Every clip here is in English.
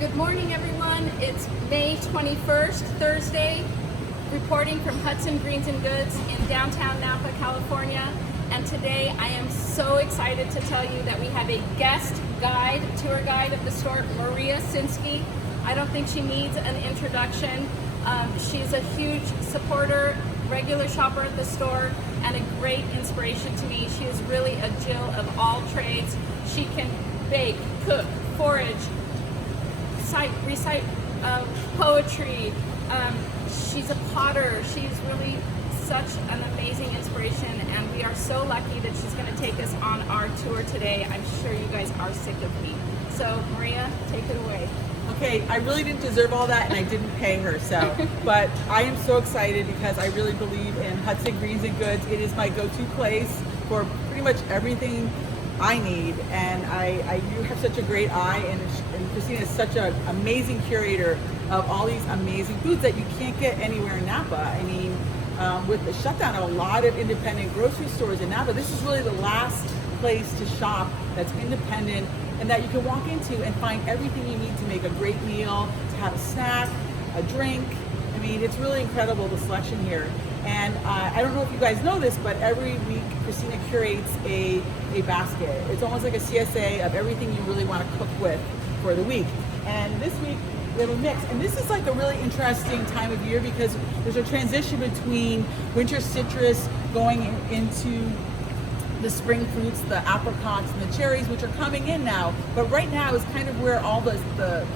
Good morning, everyone. It's May 21st, Thursday, reporting from Hudson Greens and Goods in downtown Napa, California. And today I am so excited to tell you that we have a guest guide, tour guide of the store, Maria Sinski. I don't think she needs an introduction. She's a huge supporter, regular shopper at the store, and a great inspiration to me. She is really a Jill of all trades. She can bake, cook, forage, recite poetry. She's a potter. She's really such an amazing inspiration, and we are so lucky that she's going to take us on our tour today. I'm sure you guys are sick of me. So Maria, take it away. Okay, I really didn't deserve all that, and I didn't pay her, so. But I am so excited because I really believe in Hudson Greens and Goods. It is my go-to place for pretty much everything I need, and you have such a great eye, and Christina is such an amazing curator of all these amazing foods that you can't get anywhere in Napa. I mean, with the shutdown of a lot of independent grocery stores in Napa, this is really the last place to shop that's independent and that you can walk into and find everything you need to make a great meal, to have a snack, a drink. I mean, it's really incredible, the selection here. And I don't know if you guys know this, but every week Christina curates a basket. It's almost like a CSA of everything you really want to cook with for the week. And this week we have a mix. And this is like a really interesting time of year because there's a transition between winter citrus going into the spring fruits, the apricots and the cherries, which are coming in now. But right now is kind of where all the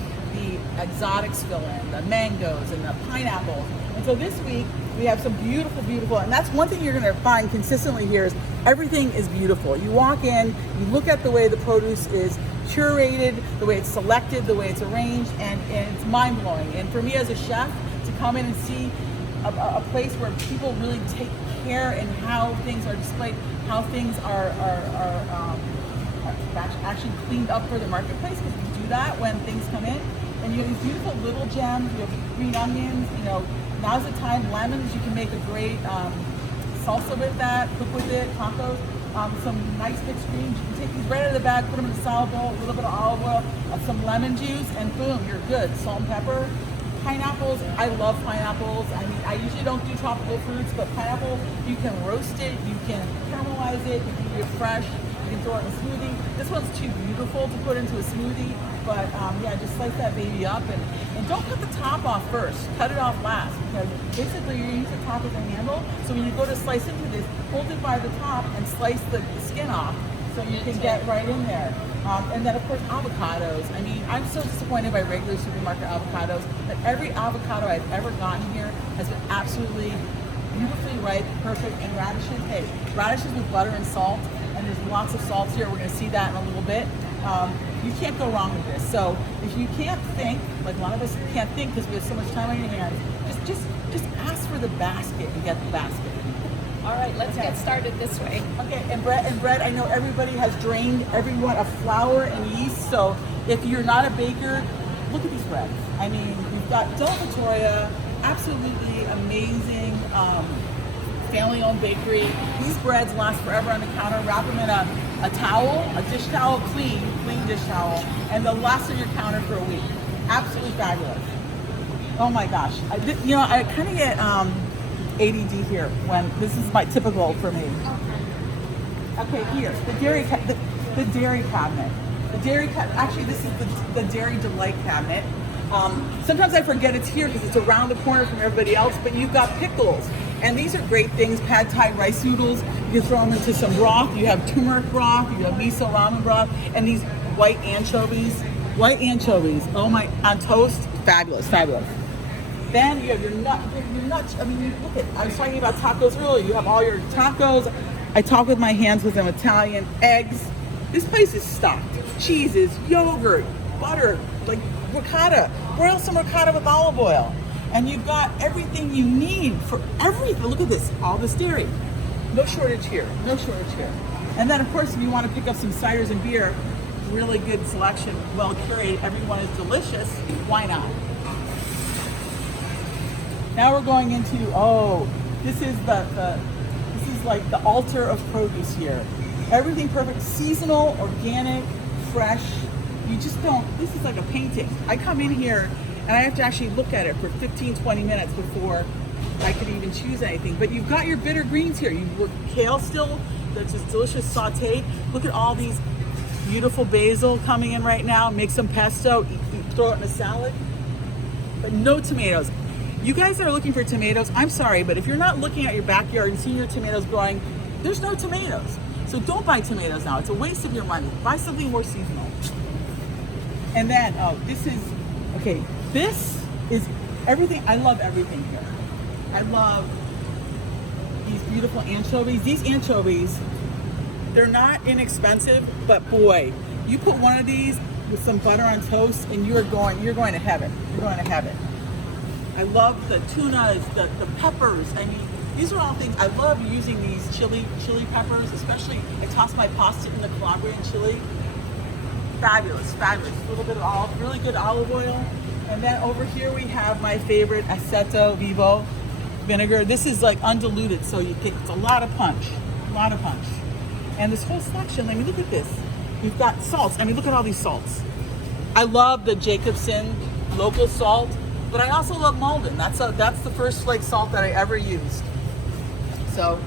exotics fill in, the mangoes and the pineapples. And so this week we have some beautiful, and that's one thing you're gonna find consistently here is everything is beautiful. You walk in, you look at the way the produce is curated, the way it's selected, the way it's arranged, and it's mind-blowing. And for me as a chef, to come in and see a place where people really take care in how things are displayed, how things are actually cleaned up for the marketplace, because we do that when things come in. And you have these beautiful little gems, you have green onions, you know, now's the time, lemons, you can make a great salsa with that, cook with it, tacos, some nice mixed greens. You can take these right out of the bag, put them in a salad bowl, a little bit of olive oil, some lemon juice, and boom, you're good. Salt and pepper. Pineapples, I love pineapples. I mean, I usually don't do tropical fruits, but pineapple, you can roast it, you can caramelize it, you can eat it fresh, you can throw it in a smoothie. This one's too beautiful to put into a smoothie, but yeah, just slice that baby up and don't cut the top off first, cut it off last, because basically you're using the top as a handle, so when you go to slice into this, hold it by the top and slice the skin off so you can get right in there. And then of course avocados. I mean, I'm so disappointed by regular supermarket avocados, that every avocado I've ever gotten here has been absolutely beautifully ripe, perfect, and radishes. Hey, radishes with butter and salt, and there's lots of salt here. We're gonna see that in a little bit. You can't go wrong with this. So if you can't think, like a lot of us can't think because we have so much time on your hands, just ask for the basket and get the basket. All right, let's get started this way. Okay, and bread, I know everybody has drained everyone of flour and yeast, so if you're not a baker, look at these breads. I mean, we've got Della Vittoria, absolutely amazing family-owned bakery. These breads last forever on the counter. Wrap them in a towel, a dish towel, clean dish towel, and they'll last on your counter for a week. Absolutely fabulous. Oh my gosh, I kind of get ADD here when this is my typical for me. Okay, here, the dairy cabinet. The dairy cabinet, actually this is the Dairy Delight cabinet. Sometimes I forget it's here because it's around the corner from everybody else, but you've got pickles. And these are great things, pad thai rice noodles. You can throw them into some broth. You have turmeric broth, you have miso ramen broth, and these white anchovies. Oh my, on toast, fabulous. Then you have your nuts. I mean, look at, I was talking about tacos earlier. You have all your tacos. I talk with my hands with them, Italian, eggs. This place is stocked. Cheeses, yogurt, butter, like ricotta. Broil some ricotta with olive oil. And you've got everything you need for everything. Look at this, all this dairy. No shortage here. And then of course, if you want to pick up some ciders and beer, really good selection, well curated, everyone is delicious. Why not? Now we're going into, this is like the altar of produce here. Everything perfect, seasonal, organic, fresh, you just don't, this is like a painting. I come in here and I have to actually look at it for 15, 20 minutes before I could even choose anything. But you've got your bitter greens here. You've got kale still, that's just delicious sauteed. Look at all these beautiful basil coming in right now. Make some pesto, throw it in a salad. But no tomatoes. You guys that are looking for tomatoes, I'm sorry, but if you're not looking at your backyard and seeing your tomatoes growing, there's no tomatoes. So don't buy tomatoes now. It's a waste of your money. Buy something more seasonal. And then, oh, this is everything. I love everything here. I love these beautiful anchovies. These anchovies, they're not inexpensive, but boy, you put one of these with some butter on toast and you're going to heaven. You're going to heaven. I love the tunas, the peppers. I mean, these are all things. I love using these chili peppers, especially I toss my pasta in the Calabrian chili. Fabulous, fabulous. A little bit of really good olive oil. And then over here we have my favorite Aceto Vivo vinegar. This is like undiluted, so you get, it's a lot of punch, And this whole selection, I mean, look at this. You've got salts. I mean, look at all these salts. I love the Jacobsen local salt, but I also love Malden. That's the first like salt that I ever used. So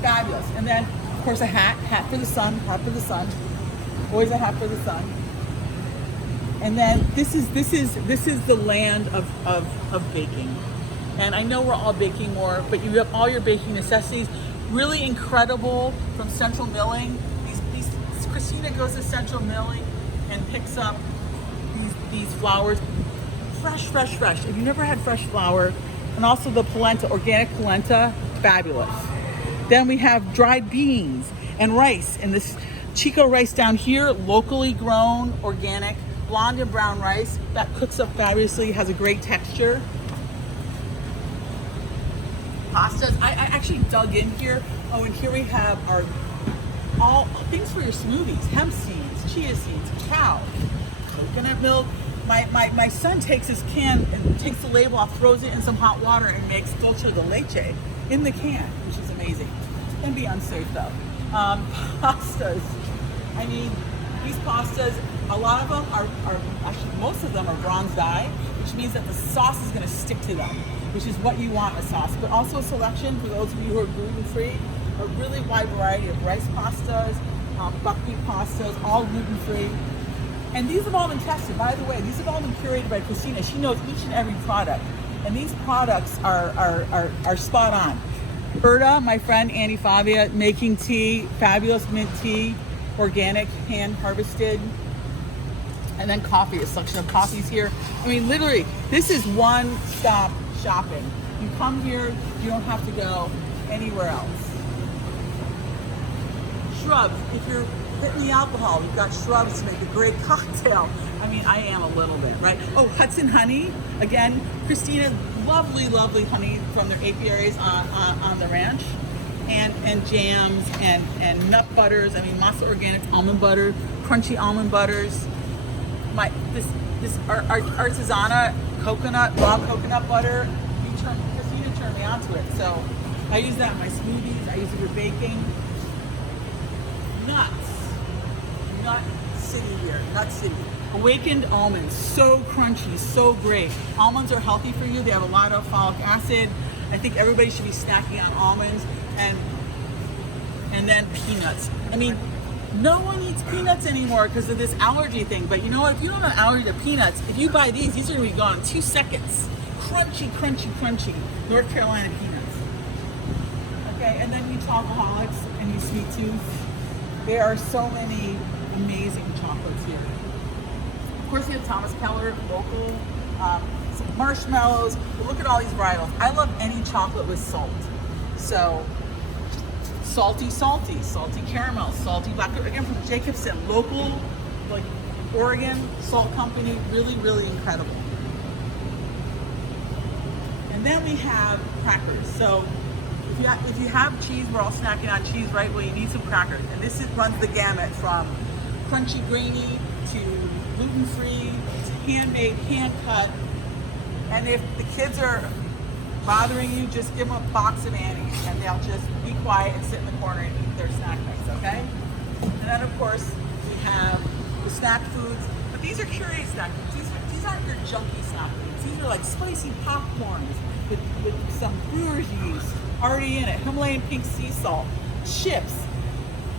fabulous. And then of course a hat for the sun, Always a hat for the sun. And then this is the land of baking. And I know we're all baking more, but you have all your baking necessities. Really incredible from Central Milling. Christina goes to Central Milling and picks up these flours. Fresh. If you've never had fresh flour, and also the polenta, organic polenta, fabulous. Then we have dried beans and rice, and this Chico rice down here, locally grown, organic, blonde and brown rice that cooks up fabulously, has a great texture. Pastas, I actually dug in here. Oh, and here we have our all things for your smoothies: hemp seeds, chia seeds, cow, coconut milk. My son takes his can and takes the label off, throws it in some hot water, and makes dulce de leche in the can, which is amazing. It can be unsafe though. Pastas. I mean, these pastas, a lot of them are actually, most of them are bronze dye, which means that the sauce is going to stick to them, which is what you want a sauce. But also a selection for those of you who are gluten-free, a really wide variety of rice pastas, buckwheat pastas, all gluten-free. And these have all been tested. By the way, these have all been curated by Christina. She knows each and every product. And these products are spot on. Berta, my friend Annie Favia, making tea, fabulous mint tea, organic, hand harvested. And then coffee, a selection of coffees here. I mean, literally, this is one-stop shopping. You come here, you don't have to go anywhere else. Shrubs, if you're hitting the alcohol, we've got shrubs to make a great cocktail. I mean, I am a little bit, right? Oh, Hudson honey. Again, Christina, lovely honey from their apiaries on the ranch. And jams and nut butters. I mean, Masa Organic almond butter, crunchy almond butters. This Artisana coconut, raw coconut butter. Christina turned me onto it. So I use that in my smoothies. I use it for baking. Nuts. Nut city here. Nut city. Awakened almonds. So crunchy, so great. Almonds are healthy for you. They have a lot of folic acid. I think everybody should be snacking on almonds and then peanuts. I mean, no one eats peanuts anymore because of this allergy thing. But you know what? If you don't have an allergy to peanuts, if you buy these are going to be gone in 2 seconds. Crunchy. North Carolina peanuts. Okay, and then you chocoholics and you sweet tooth. There are so many amazing chocolates here. Of course, we have Thomas Keller, local, some marshmallows. But look at all these varietals. I love any chocolate with salt. So, salty caramel, salty black. Again, from Jacobsen, local, like Oregon salt company, really incredible. And then we have crackers. So if you have cheese, we're all snacking on cheese, right? Well, you need some crackers. And this runs the gamut from crunchy grainy to gluten-free to handmade, hand-cut. And if the kids are bothering you, just give them a box of Annie's and they'll just be quiet and sit in the corner and eat their snack mix, okay? And then of course we have the snack foods. But these are curated snack foods. These aren't your junky snack foods. These are like spicy popcorns with some brewer's yeast already in it, Himalayan pink sea salt, chips.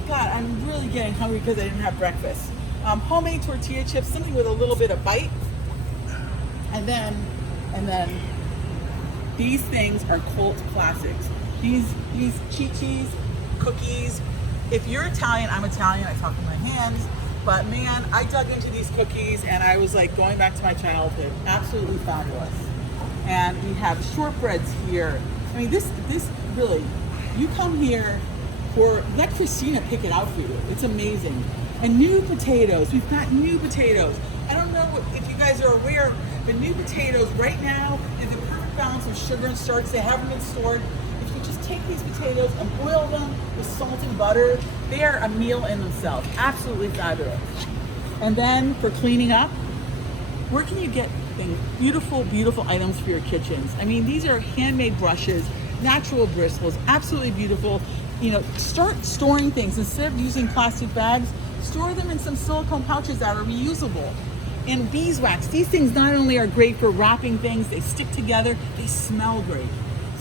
God, I'm really getting hungry because I didn't have breakfast. Homemade tortilla chips, something with a little bit of bite. And then these things are cult classics. These Chi-Chi's cookies. If you're Italian, I'm Italian, I talk with my hands. But man, I dug into these cookies and I was like going back to my childhood. Absolutely fabulous. And we have shortbreads here. I mean, this really, you come here or let Christina pick it out for you. It's amazing. And new potatoes. We've got new potatoes. I don't know if you guys are aware, but new potatoes right now is the perfect balance of sugar and starch. They haven't been stored. If you just take these potatoes and boil them with salt and butter, they are a meal in themselves. Absolutely fabulous. And then for cleaning up, where can you get things, beautiful, beautiful items for your kitchens? I mean, these are handmade brushes, natural bristles, absolutely beautiful. You know, start storing things. Instead of using plastic bags, store them in some silicone pouches that are reusable. And beeswax, these things not only are great for wrapping things, they stick together, they smell great.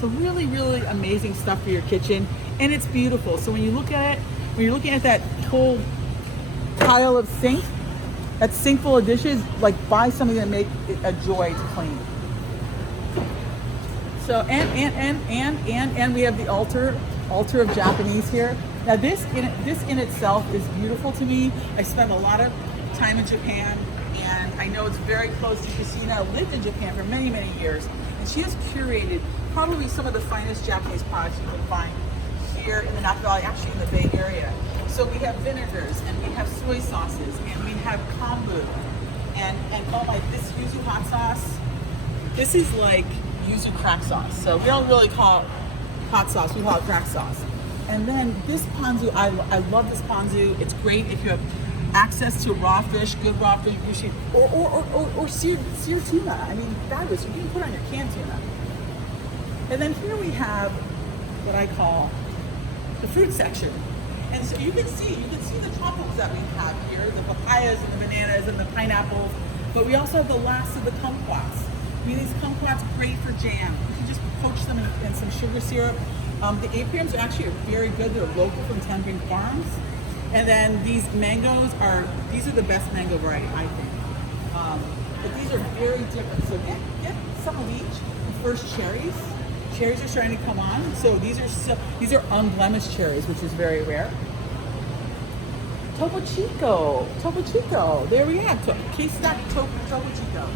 So really, really amazing stuff for your kitchen, and it's beautiful. So when you look at it, when you're looking at that whole pile of sink, that sink full of dishes, like buy something that make it a joy to clean. So and we have the altar of Japanese here. Now this in itself is beautiful to me. I spent a lot of time in Japan, and I know it's very close to Christina. I lived in Japan for many, many years, and she has curated probably some of the finest Japanese products you can find here in the Napa Valley, actually in the Bay Area. So we have vinegars, and we have soy sauces, and we have kombu, and oh my, this yuzu hot sauce. This is like yuzu crack sauce. So we don't really call it hot sauce, we call it crack sauce. And then this ponzu, I love this ponzu. It's great if you have access to raw fish, good raw fish, or seared tuna. I mean, fabulous. You can put on your canned tuna. And then here we have what I call the fruit section. And so you can see the tropicals that we have here, the papayas and the bananas and the pineapples, but we also have the last of the kumquats. I mean, these kumquats are great for jam. You can just poach them in some sugar syrup. The apriums are actually very good. They're local from Tenpin Farms. And then these mangoes these are the best mango variety, I think. But these are very different. So get some of each. First, cherries. Cherries are starting to come on. So these are unblemished cherries, which is very rare. Topo Chico. There we have Topo Chico.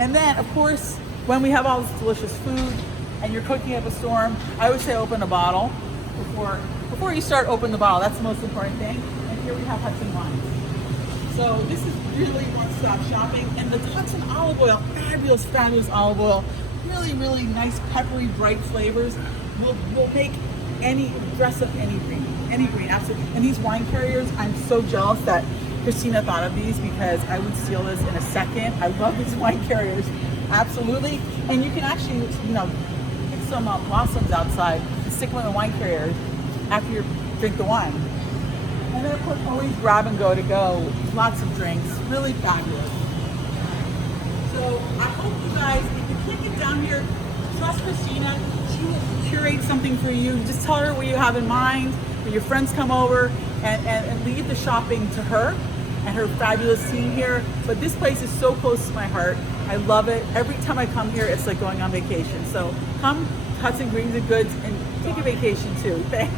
And then, of course, when we have all this delicious food and you're cooking up a storm, I would say open a bottle before you start. Open the bottle. That's the most important thing. And here we have Hudson wines. So this is really one-stop shopping. And the Hudson olive oil, fabulous olive oil. Really, really nice, peppery, bright flavors. Will make dress up any green, absolutely. And these wine carriers, I'm so jealous that Christina thought of these, because I would steal this in a second. I love these wine carriers, absolutely. And you can actually, pick some blossoms outside and stick them in the wine carrier after you drink the wine. And then of course, always grab and go to go. Lots of drinks, really fabulous. So I hope you guys, if you can't get down here, trust Christina. She will curate something for you. Just tell her what you have in mind. When your friends come over, and leave the shopping to her and her fabulous team here. But this place is so close to my heart. I love it. Every time I come here, it's like going on vacation. So come Hudson Greens and Goods and take a vacation too. Thanks.